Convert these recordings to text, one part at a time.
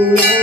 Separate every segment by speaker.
Speaker 1: Ooh.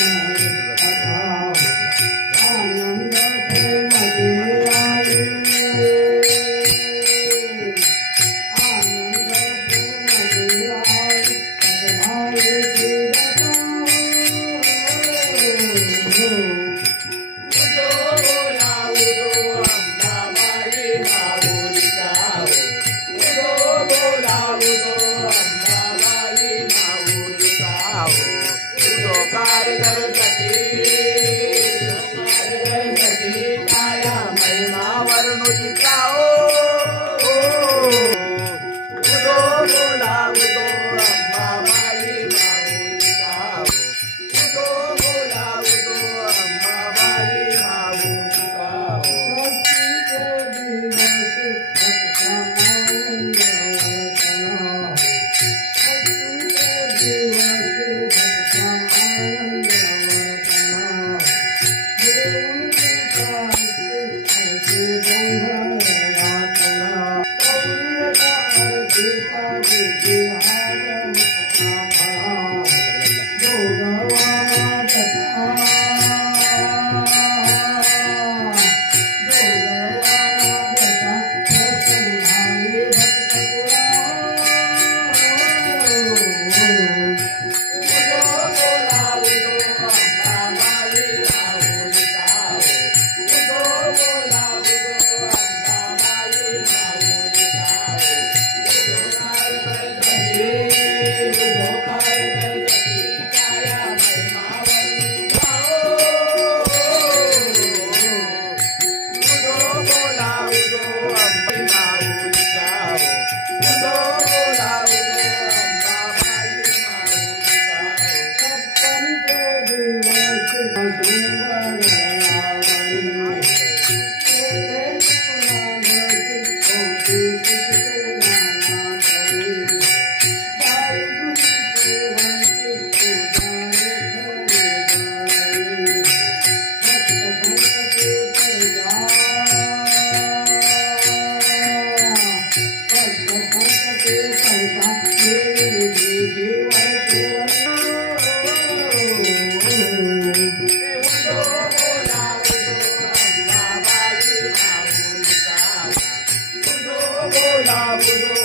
Speaker 1: Ooh. Babu.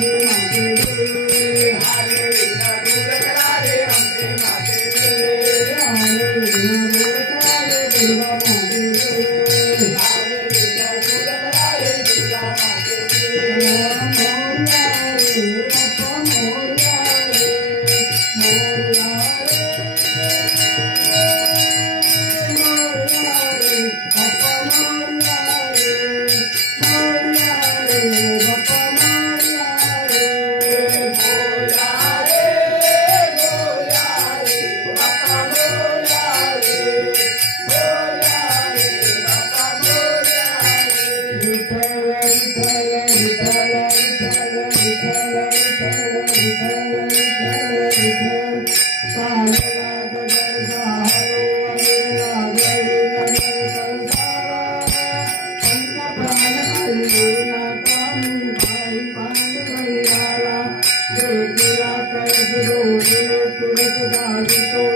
Speaker 1: Hallelujah. bendito